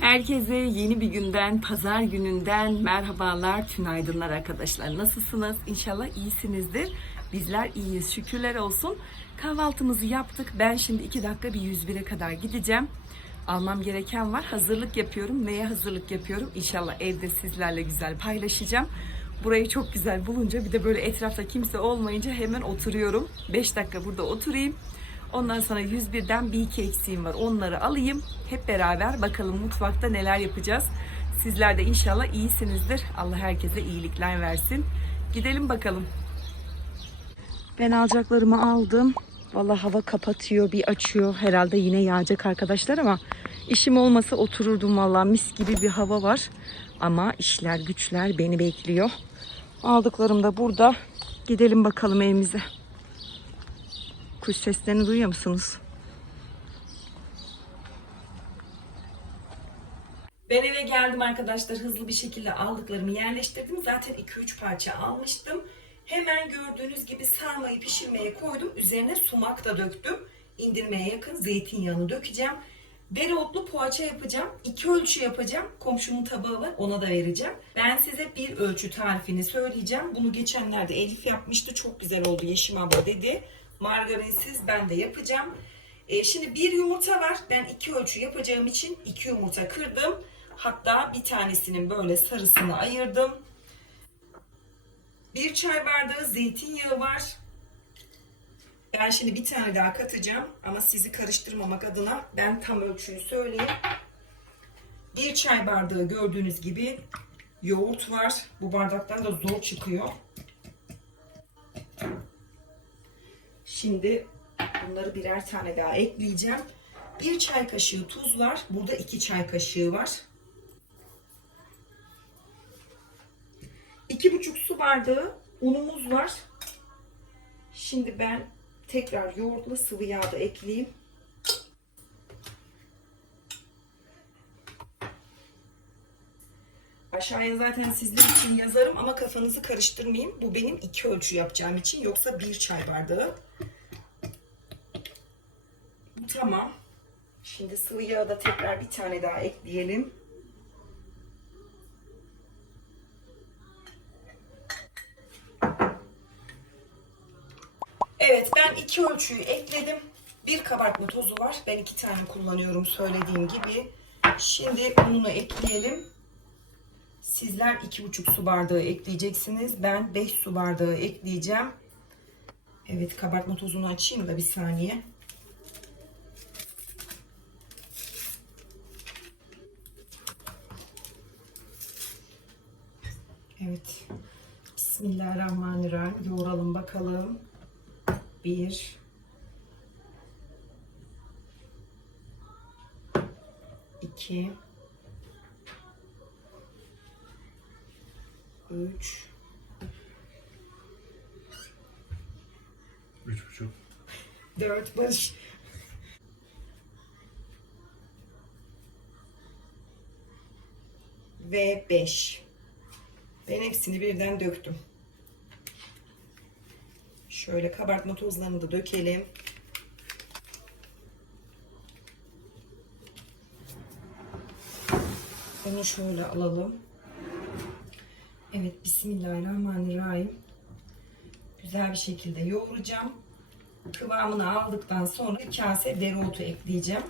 Herkese yeni bir günden, pazar gününden merhabalar, tünaydınlar arkadaşlar. Nasılsınız? İnşallah iyisinizdir. Bizler iyiyiz, şükürler olsun. Kahvaltımızı yaptık. Ben şimdi iki dakika bir 101'e kadar gideceğim. Almam gereken var. Hazırlık yapıyorum. Neye hazırlık yapıyorum? İnşallah evde sizlerle güzel paylaşacağım. Burayı çok güzel bulunca bir de böyle etrafta kimse olmayınca hemen oturuyorum. 5 dakika burada oturayım. Ondan sonra 101'den bir iki eksiğim var. Onları alayım. Hep beraber bakalım mutfakta neler yapacağız. Sizler de inşallah iyisinizdir. Allah herkese iyilikler versin. Gidelim bakalım. Ben alacaklarımı aldım. Vallahi hava kapatıyor, bir açıyor. Herhalde yine yağacak arkadaşlar ama işim olmasa otururdum vallahi mis gibi bir hava var. Ama işler güçler beni bekliyor. Aldıklarım da burada. Gidelim bakalım evimize. Kuş seslerini duyuyor musunuz? Ben eve geldim arkadaşlar. Hızlı bir şekilde aldıklarımı yerleştirdim. Zaten 2-3 parça almıştım. Hemen gördüğünüz gibi sarmayı pişirmeye koydum. Üzerine sumak da döktüm. İndirmeye yakın zeytinyağını dökeceğim. Dereotlu poğaça yapacağım. İki ölçü yapacağım. Komşumun tabağı var. Ona da vereceğim. Ben size bir ölçü tarifini söyleyeceğim. Bunu geçenlerde Elif yapmıştı. Çok güzel oldu Yeşim abla dedi. Margarinsiz ben de yapacağım. E, şimdi bir yumurta var. Ben iki ölçü yapacağım için iki yumurta kırdım. Hatta bir tanesinin böyle sarısını ayırdım. Bir çay bardağı zeytinyağı var. Ben şimdi bir tane daha katacağım ama sizi karıştırmamak adına ben tam ölçüyü söyleyeyim. Bir çay bardağı gördüğünüz gibi yoğurt var. Bu bardaktan da zor çıkıyor. Şimdi bunları birer tane daha ekleyeceğim. Bir çay kaşığı tuz var. Burada iki çay kaşığı var. İki buçuk su bardağı unumuz var. Şimdi ben tekrar yoğurtla sıvı yağ da ekleyeyim. Aşağıya zaten sizler için yazarım ama kafanızı karıştırmayayım. Bu benim iki ölçü yapacağım için yoksa bir çay bardağı. Tamam. Şimdi sıvı yağı da tekrar bir tane daha ekleyelim. Evet ben iki ölçüyü ekledim. Bir kabartma tozu var. Ben iki tane kullanıyorum söylediğim gibi. Şimdi ununu ekleyelim. Sizler iki buçuk su bardağı ekleyeceksiniz. Ben 5 su bardağı ekleyeceğim. Evet kabartma tozunu açayım da bir saniye. Evet. Bismillahirrahmanirrahim. Yoğuralım bakalım. Bir. iki, Üç. Üç buçuk. Dört baş. Ve beş. Ben hepsini birden döktüm. Şöyle kabartma tozlarını da dökelim. Bunu şöyle alalım. Evet Bismillahirrahmanirrahim. Güzel bir şekilde yoğuracağım. Kıvamını aldıktan sonra bir kase dereotu ekleyeceğim.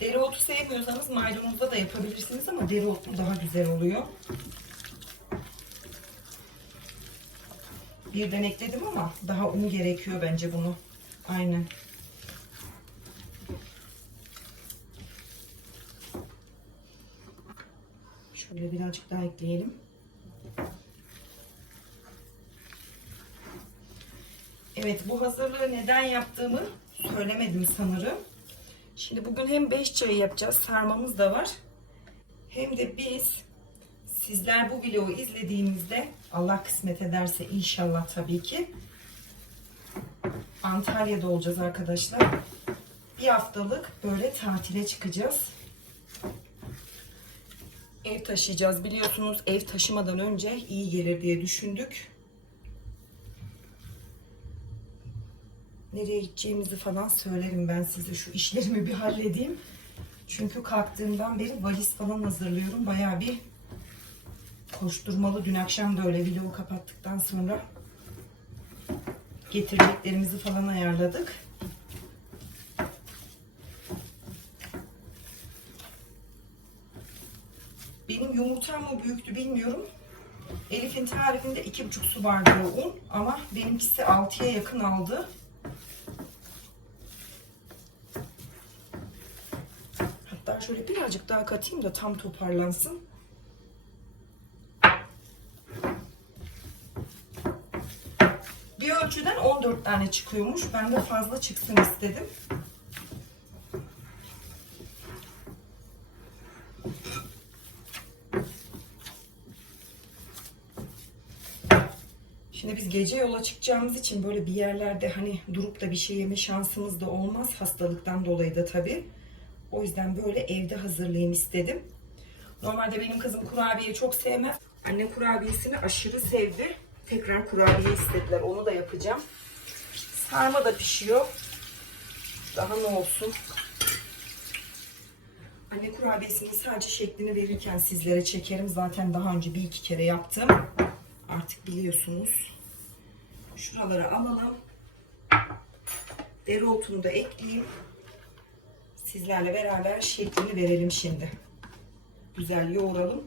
Dereotu sevmiyorsanız maydanozda da yapabilirsiniz ama dereotlu daha güzel oluyor. Birden ekledim ama daha un gerekiyor bence bunu. Aynen. Şöyle birazcık daha ekleyelim. Evet bu hazırlığı neden yaptığımı söylemedim sanırım. Şimdi bugün hem 5 çayı yapacağız. Sarmamız da var. Hem de biz sizler bu vlogu izlediğinizde Allah kısmet ederse inşallah tabii ki Antalya'da olacağız arkadaşlar. Bir haftalık böyle tatile çıkacağız. Ev taşıyacağız. Biliyorsunuz ev taşımadan önce iyi gelir diye düşündük. Nereye gideceğimizi falan söylerim ben size. Şu işlerimi bir halledeyim. Çünkü kalktığımdan beri valiz falan hazırlıyorum. Bayağı bir koşturmalı. Dün akşam da öyle vlogu kapattıktan sonra getireceklerimizi falan ayarladık. Benim yumurtam mı büyüktü bilmiyorum. Elif'in tarifinde iki buçuk su bardağı un ama benimkisi 6'ya yakın aldı. Hatta şöyle birazcık daha katayım da tam toparlansın. Bir ölçüden 14 tane çıkıyormuş. Ben de fazla çıksın istedim. Şimdi biz gece yola çıkacağımız için böyle bir yerlerde hani durup da bir şey yeme şansımız da olmaz hastalıktan dolayı da tabii. O yüzden böyle evde hazırlayayım istedim. Normalde benim kızım kurabiye çok sevmez. Anne kurabiyesini aşırı sevdi. Tekrar kurabiye istediler. Onu da yapacağım. Sarma da pişiyor. Daha ne olsun. Anne kurabiyesinin sadece şeklini verirken sizlere çekerim. Zaten daha önce bir iki kere yaptım. Artık biliyorsunuz. Şuraları alalım. Dereotunu da ekleyeyim. Sizlerle beraber şeklini verelim şimdi. Güzel yoğuralım.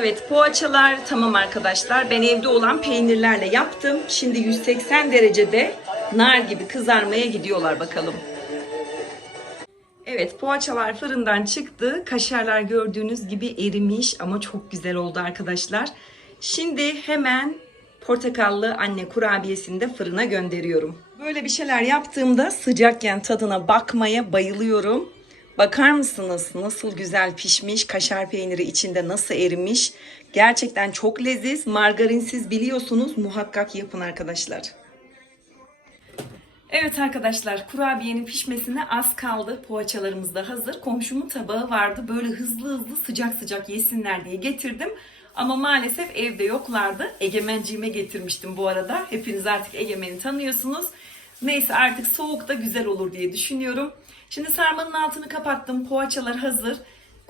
Evet poğaçalar tamam arkadaşlar. Ben evde olan peynirlerle yaptım. Şimdi 180 derecede nar gibi kızarmaya gidiyorlar bakalım. Evet poğaçalar fırından çıktı. Kaşarlar gördüğünüz gibi erimiş ama çok güzel oldu arkadaşlar. Şimdi hemen portakallı anne kurabiyesini de fırına gönderiyorum. Böyle bir şeyler yaptığımda sıcakken tadına bakmaya bayılıyorum. Bakar mısınız nasıl güzel pişmiş, kaşar peyniri içinde nasıl erimiş. Gerçekten çok leziz. Margarinsiz biliyorsunuz muhakkak yapın arkadaşlar. Evet arkadaşlar kurabiyenin pişmesine az kaldı. Poğaçalarımız da hazır. Komşumun tabağı vardı. Böyle hızlı hızlı sıcak sıcak yesinler diye getirdim. Ama maalesef evde yoklardı. Egemenciğime getirmiştim bu arada. Hepiniz artık Egemen'i tanıyorsunuz. Neyse artık soğuk da güzel olur diye düşünüyorum. Şimdi sarmanın altını kapattım. Poğaçalar hazır.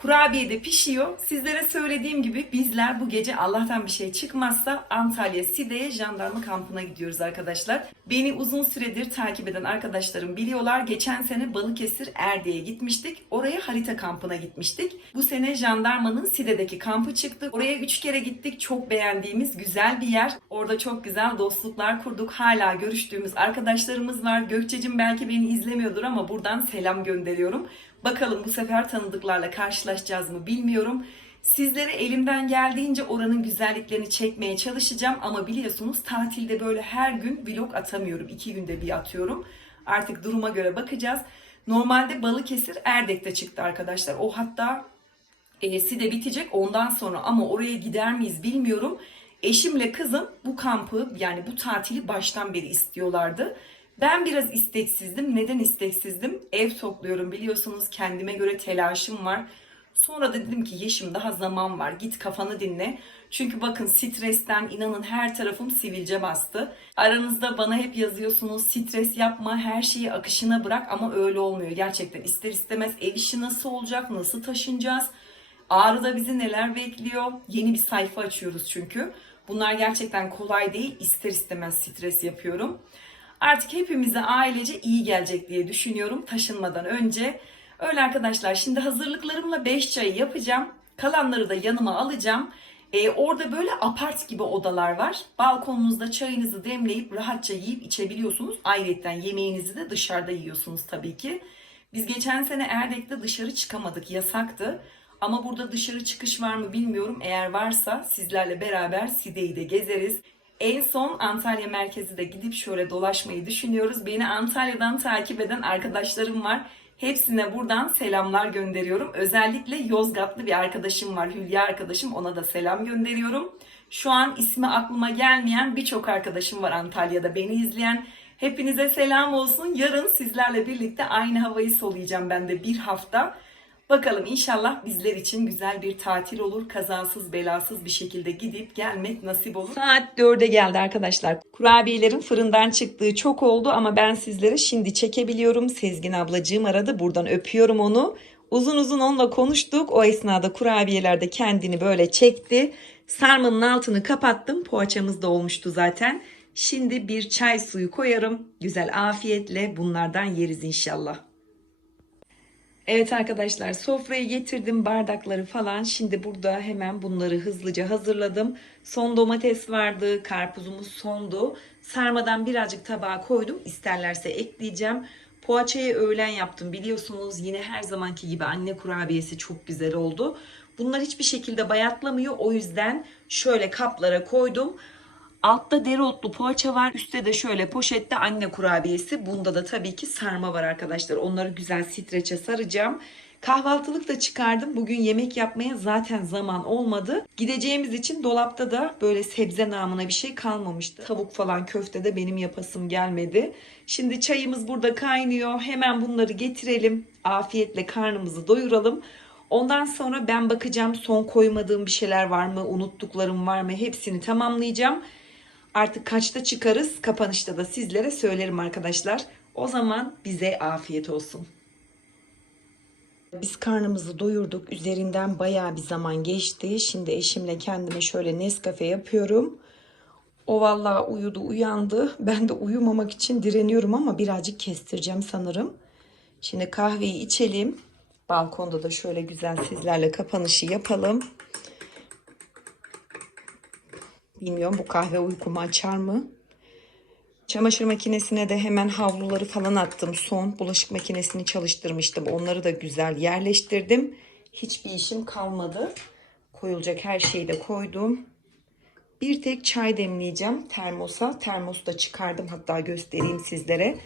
Kurabiye de pişiyor. Sizlere söylediğim gibi bizler bu gece Allah'tan bir şey çıkmazsa Antalya Side'ye jandarma kampına gidiyoruz arkadaşlar. Beni uzun süredir takip eden arkadaşlarım biliyorlar. Geçen sene Balıkesir Erde'ye gitmiştik. Oraya harita kampına gitmiştik. Bu sene jandarmanın Side'deki kampı çıktı. Oraya 3 kere gittik. Çok beğendiğimiz güzel bir yer. Orada çok güzel dostluklar kurduk. Hala görüştüğümüz arkadaşlarımız var. Gökçe'cim belki beni izlemiyordur ama buradan selam gönderiyorum. Bakalım bu sefer tanıdıklarla karşılaşacağız mı bilmiyorum. Sizlere elimden geldiğince oranın güzelliklerini çekmeye çalışacağım ama biliyorsunuz tatilde böyle her gün vlog atamıyorum. İki günde bir atıyorum. Artık duruma göre bakacağız. Normalde Balıkesir Erdek'te çıktı arkadaşlar. O hatta E'si de bitecek ondan sonra ama oraya gider miyiz bilmiyorum. Eşimle kızım bu kampı yani bu tatili baştan beri istiyorlardı. Ben biraz isteksizdim. Neden isteksizdim? Ev topluyorum biliyorsunuz kendime göre telaşım var. Sonra da dedim ki Yeşim daha zaman var git kafanı dinle. Çünkü bakın stresten inanın her tarafım sivilce bastı. Aranızda bana hep yazıyorsunuz stres yapma her şeyi akışına bırak ama öyle olmuyor. Gerçekten ister istemez ev işi nasıl olacak nasıl taşınacağız? Ağrı'da bizi neler bekliyor? Yeni bir sayfa açıyoruz çünkü. Bunlar gerçekten kolay değil. İster istemez stres yapıyorum. Artık hepimize ailece iyi gelecek diye düşünüyorum taşınmadan önce. Öyle arkadaşlar şimdi hazırlıklarımla 5 çayı yapacağım. Kalanları da yanıma alacağım. Ee, orada böyle apart gibi odalar var. Balkonunuzda çayınızı demleyip rahatça yiyip içebiliyorsunuz. Ayrıca yemeğinizi de dışarıda yiyorsunuz tabii ki. Biz geçen sene Erdek'te dışarı çıkamadık. Yasaktı. Ama burada dışarı çıkış var mı bilmiyorum. Eğer varsa sizlerle beraber Side'yi de gezeriz. En son Antalya merkezi de gidip şöyle dolaşmayı düşünüyoruz. Beni Antalya'dan takip eden arkadaşlarım var. Hepsine buradan selamlar gönderiyorum. Özellikle Yozgatlı bir arkadaşım var. Hülya arkadaşım ona da selam gönderiyorum. Şu an ismi aklıma gelmeyen birçok arkadaşım var Antalya'da beni izleyen. Hepinize selam olsun. Yarın sizlerle birlikte aynı havayı soluyacağım ben de bir hafta. Bakalım inşallah bizler için güzel bir tatil olur. Kazasız belasız bir şekilde gidip gelmek nasip olur. Saat 4'e geldi arkadaşlar. Kurabiyelerin fırından çıktığı çok oldu ama ben sizlere şimdi çekebiliyorum. Sezgin ablacığım aradı. Buradan öpüyorum onu. Uzun uzun onunla konuştuk. O esnada kurabiyeler de kendini böyle çekti. Sarmanın altını kapattım. Poğaçamız da olmuştu zaten. Şimdi bir çay suyu koyarım. Güzel afiyetle bunlardan yeriz inşallah. Evet arkadaşlar sofrayı getirdim bardakları falan. Şimdi burada hemen bunları hızlıca hazırladım. Son domates vardı, karpuzumuz sondu. Sarmadan birazcık tabağa koydum. İsterlerse ekleyeceğim. Poğaçayı öğlen yaptım biliyorsunuz. Yine her zamanki gibi anne kurabiyesi çok güzel oldu. Bunlar hiçbir şekilde bayatlamıyor. O yüzden şöyle kaplara koydum. Altta dereotlu poğaça var. Üstte de şöyle poşette anne kurabiyesi. Bunda da tabii ki sarma var arkadaşlar. Onları güzel streçe saracağım. Kahvaltılık da çıkardım. Bugün yemek yapmaya zaten zaman olmadı. Gideceğimiz için dolapta da böyle sebze namına bir şey kalmamıştı. Tavuk falan köfte de benim yapasım gelmedi. Şimdi çayımız burada kaynıyor. Hemen bunları getirelim. Afiyetle karnımızı doyuralım. Ondan sonra ben bakacağım son koymadığım bir şeyler var mı, unuttuklarım var mı hepsini tamamlayacağım. Artık kaçta çıkarız kapanışta da sizlere söylerim arkadaşlar. O zaman bize afiyet olsun. Biz karnımızı doyurduk. Üzerinden bayağı bir zaman geçti. Şimdi eşimle kendime şöyle Nescafe yapıyorum. O vallahi uyudu uyandı. Ben de uyumamak için direniyorum ama birazcık kestireceğim sanırım. Şimdi kahveyi içelim. Balkonda da şöyle güzel sizlerle kapanışı yapalım. Bilmiyorum bu kahve uykumu açar mı? Çamaşır makinesine de hemen havluları falan attım. Son bulaşık makinesini çalıştırmıştım. Onları da güzel yerleştirdim. Hiçbir işim kalmadı. Koyulacak her şeyi de koydum. Bir tek çay demleyeceğim termosa. Termosu da çıkardım hatta göstereyim sizlere.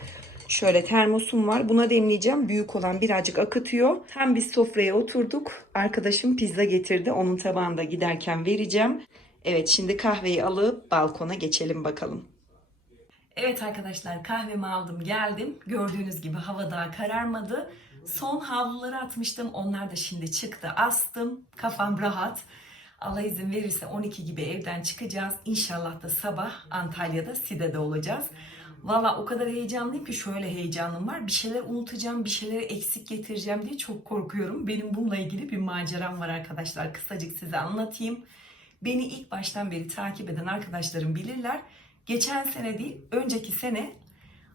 Şöyle termosum var. Buna demleyeceğim. Büyük olan birazcık akıtıyor. Tam biz sofraya oturduk. Arkadaşım pizza getirdi. Onun tabağında giderken vereceğim. Evet şimdi kahveyi alıp balkona geçelim bakalım. Evet arkadaşlar kahvemi aldım geldim. Gördüğünüz gibi hava daha kararmadı. Son havluları atmıştım. Onlar da şimdi çıktı. Astım. Kafam rahat. Allah izin verirse 12 gibi evden çıkacağız. İnşallah da sabah Antalya'da Side'de olacağız. Valla o kadar heyecanlıyım ki şöyle heyecanım var. Bir şeyler unutacağım, bir şeyleri eksik getireceğim diye çok korkuyorum. Benim bununla ilgili bir maceram var arkadaşlar. Kısacık size anlatayım. Beni ilk baştan beri takip eden arkadaşlarım bilirler. Geçen sene değil, önceki sene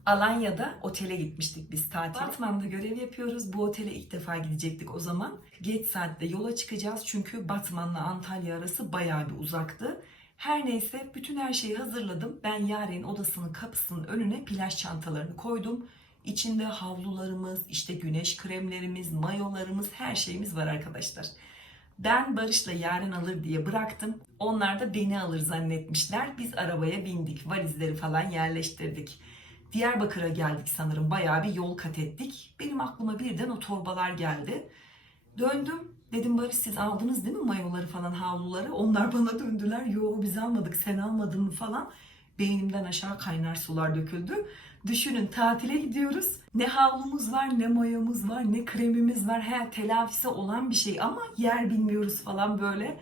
Alanya'da otele gitmiştik biz tatil. Batman'da görev yapıyoruz. Bu otele ilk defa gidecektik o zaman. Geç saatte yola çıkacağız çünkü Batman'la Antalya arası bayağı bir uzaktı. Her neyse bütün her şeyi hazırladım. Ben Yaren'in odasının kapısının önüne plaj çantalarını koydum. İçinde havlularımız, işte güneş kremlerimiz, mayolarımız, her şeyimiz var arkadaşlar. Ben Barış'la Yaren alır diye bıraktım. Onlar da beni alır zannetmişler. Biz arabaya bindik. Valizleri falan yerleştirdik. Diyarbakır'a geldik sanırım. Bayağı bir yol kat ettik. Benim aklıma birden o torbalar geldi. Döndüm. Dedim Barış siz aldınız değil mi mayoları falan havluları? Onlar bana döndüler. Yo biz almadık sen almadın mı falan. Beynimden aşağı kaynar sular döküldü. Düşünün tatile gidiyoruz. Ne havlumuz var, ne mayomuz var, ne kremimiz var. He telafisi olan bir şey ama yer bilmiyoruz falan böyle.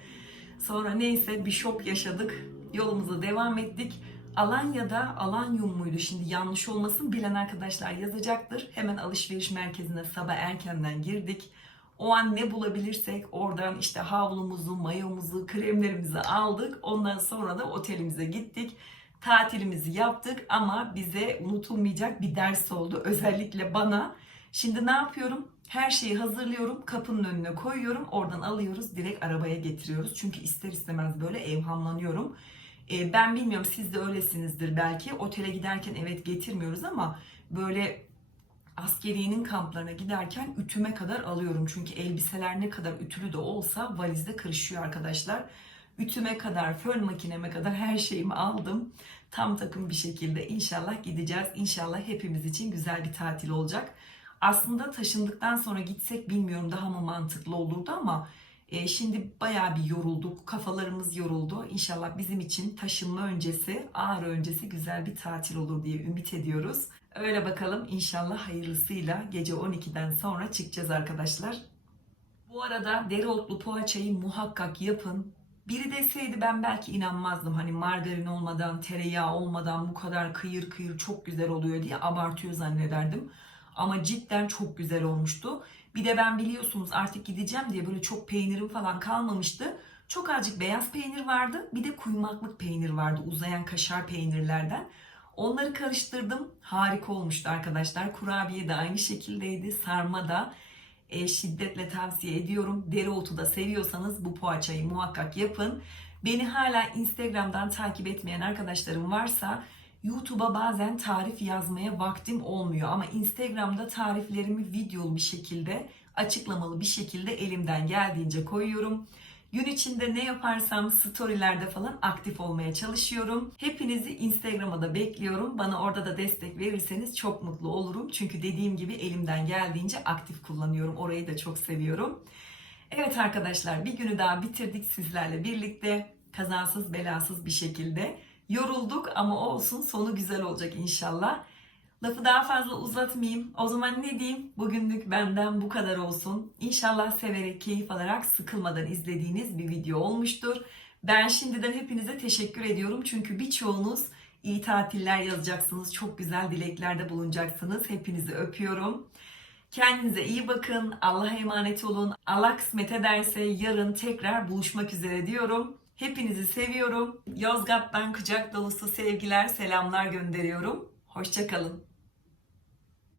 Sonra neyse bir şok yaşadık. Yolumuza devam ettik. Alanya'da Alanyum muydu şimdi yanlış olmasın bilen arkadaşlar yazacaktır. Hemen alışveriş merkezine sabah erkenden girdik. O an ne bulabilirsek oradan işte havlumuzu, mayomuzu, kremlerimizi aldık. Ondan sonra da otelimize gittik. Tatilimizi yaptık ama bize unutulmayacak bir ders oldu. Özellikle bana. Şimdi ne yapıyorum? Her şeyi hazırlıyorum, kapının önüne koyuyorum, oradan alıyoruz, direkt arabaya getiriyoruz. Çünkü ister istemez böyle evhamlanıyorum. Ee, ben bilmiyorum siz de öylesinizdir belki. Otele giderken evet getirmiyoruz ama böyle askeriyenin kamplarına giderken ütüme kadar alıyorum. Çünkü elbiseler ne kadar ütülü de olsa valizde kırışıyor arkadaşlar. Ütüme kadar, fön makineme kadar her şeyimi aldım. Tam takım bir şekilde inşallah gideceğiz. İnşallah hepimiz için güzel bir tatil olacak. Aslında taşındıktan sonra gitsek bilmiyorum daha mı mantıklı olurdu ama e, şimdi bayağı bir yorulduk. Kafalarımız yoruldu. İnşallah bizim için taşınma öncesi, ağrı öncesi güzel bir tatil olur diye ümit ediyoruz. Öyle bakalım inşallah hayırlısıyla gece 12'den sonra çıkacağız arkadaşlar. Bu arada dereotlu poğaçayı muhakkak yapın. Biri deseydi ben belki inanmazdım. Hani margarin olmadan, tereyağı olmadan bu kadar kıyır kıyır çok güzel oluyor diye abartıyor zannederdim. Ama cidden çok güzel olmuştu. Bir de ben biliyorsunuz artık gideceğim diye böyle çok peynirim falan kalmamıştı. Çok azıcık beyaz peynir vardı. Bir de kuymaklık peynir vardı. Uzayan kaşar peynirlerden. Onları karıştırdım. Harika olmuştu arkadaşlar. Kurabiye de aynı şekildeydi. Sarma da e, şiddetle tavsiye ediyorum. Dereotu da seviyorsanız bu poğaçayı muhakkak yapın. Beni hala Instagram'dan takip etmeyen arkadaşlarım varsa YouTube'a bazen tarif yazmaya vaktim olmuyor ama Instagram'da tariflerimi videolu bir şekilde, açıklamalı bir şekilde elimden geldiğince koyuyorum. Gün içinde ne yaparsam storylerde falan aktif olmaya çalışıyorum. Hepinizi Instagram'a da bekliyorum. Bana orada da destek verirseniz çok mutlu olurum. Çünkü dediğim gibi elimden geldiğince aktif kullanıyorum. Orayı da çok seviyorum. Evet arkadaşlar bir günü daha bitirdik sizlerle birlikte. Kazasız belasız bir şekilde. Yorulduk ama olsun sonu güzel olacak inşallah. Lafı daha fazla uzatmayayım. O zaman ne diyeyim? Bugünlük benden bu kadar olsun. İnşallah severek, keyif alarak, sıkılmadan izlediğiniz bir video olmuştur. Ben şimdiden hepinize teşekkür ediyorum. Çünkü birçoğunuz iyi tatiller yazacaksınız. Çok güzel dileklerde bulunacaksınız. Hepinizi öpüyorum. Kendinize iyi bakın. Allah'a emanet olun. Allah kısmet ederse yarın tekrar buluşmak üzere diyorum. Hepinizi seviyorum. Yozgat'tan kucak dolusu sevgiler, selamlar gönderiyorum. Hoşçakalın.